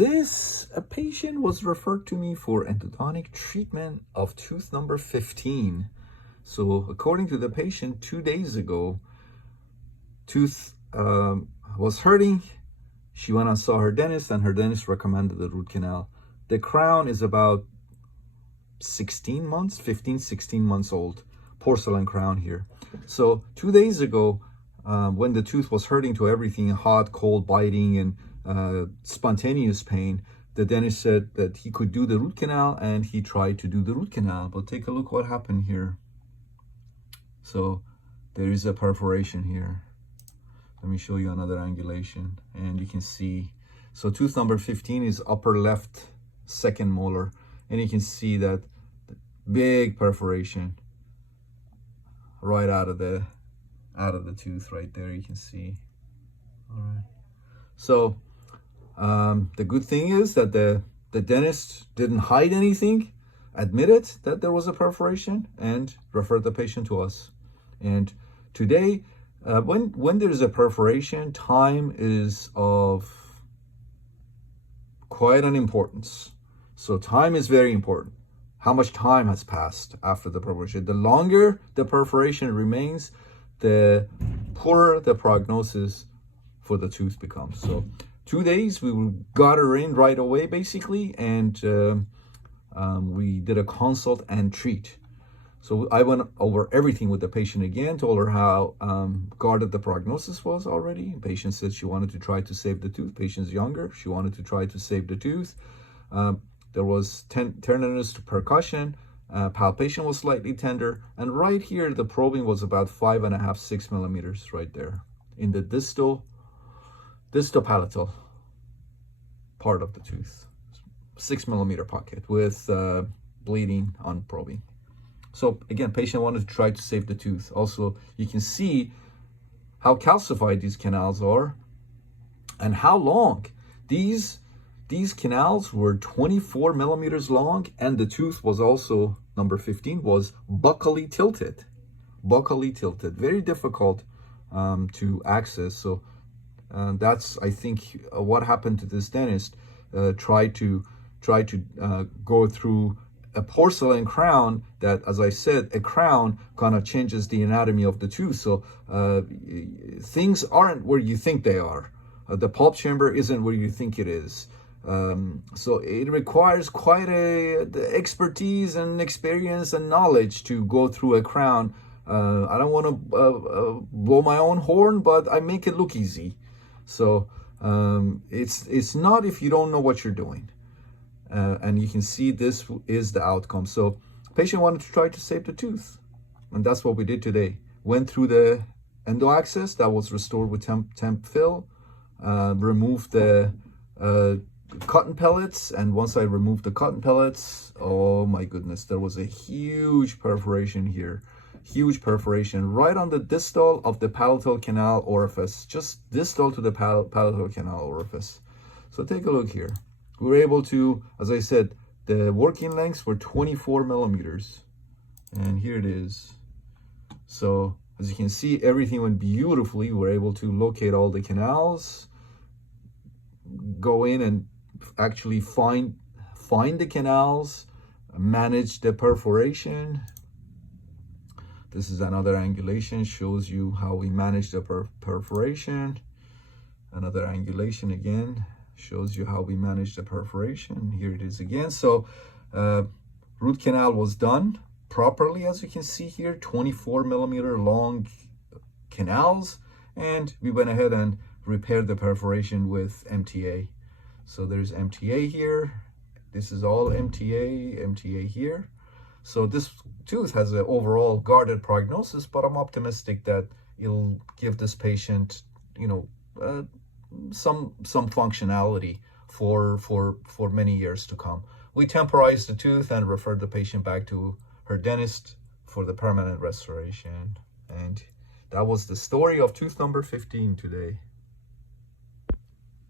A patient was referred to me for endodontic treatment of tooth number 15. So according to the patient, 2 days ago, tooth was hurting. She went and saw her dentist, and her dentist recommended the root canal. The crown is about 16 months, 15, 16 months old, porcelain crown here. So 2 days ago, when the tooth was hurting to everything, hot, cold, biting, and spontaneous pain, the dentist said that he could do the root canal, and he tried to do the root canal. But take a look what happened here. So there is a perforation here. Let me show you another angulation, and you can see. So tooth number 15 is upper left second molar, and you can see that big perforation right out of the tooth right there. You can see. All right. So the good thing is that the dentist didn't hide anything, admitted that there was a perforation, and referred the patient to us. And today, when there's a perforation, time is of quite an importance. So time is very important. How much time has passed after the perforation? The longer the perforation remains, the poorer the prognosis for the tooth becomes. So 2 days, we got her in right away, basically, and we did a consult and treat. So I went over everything with the patient again, told her how guarded the prognosis was already. The patient said she wanted to try to save the tooth. Patient's younger. She wanted to try to save the tooth. There was tenderness to percussion. Palpation was slightly tender. And right here, the probing was about 5.5, 6 millimeters right there in the distal palatal part of the tooth. 6 millimeter pocket with bleeding on probing. So again, patient wanted to try to save the tooth. Also, you can see how calcified these canals are and how long. These canals were 24 millimeters long, and the tooth was also, number 15, was buccally tilted. Buccally tilted. Very difficult to access. So that's, I think, what happened to this dentist. Try to go through a porcelain crown that, as I said, a crown kind of changes the anatomy of the tooth. So things aren't where you think they are. The pulp chamber isn't where you think it is. So it requires quite the expertise and experience and knowledge to go through a crown. I don't want to blow my own horn, but I make it look easy. So it's not if you don't know what you're doing. And you can see this is the outcome. So patient wanted to try to save the tooth, and that's what we did today. Went through the endo access that was restored with temp fill, removed the cotton pellets, and once I removed the cotton pellets, oh my goodness, there was a huge perforation here. Huge perforation right on the distal of the palatal canal orifice, just distal to the palatal canal orifice. So take a look here. We were able to, as I said, the working lengths were 24 millimeters. And here it is. So as you can see, everything went beautifully. We were able to locate all the canals, go in and actually find the canals, manage the perforation. This is another angulation, shows you how we manage the perforation. Another angulation again, shows you how we manage the perforation. Here it is again. So root canal was done properly, as you can see here, 24 millimeter long canals, and we went ahead and repaired the perforation with MTA. So there's MTA here. This is all MTA here. So this tooth has an overall guarded prognosis, but I'm optimistic that it'll give this patient, some functionality for many years to come. We temporized the tooth and referred the patient back to her dentist for the permanent restoration. And that was the story of tooth number 15 today.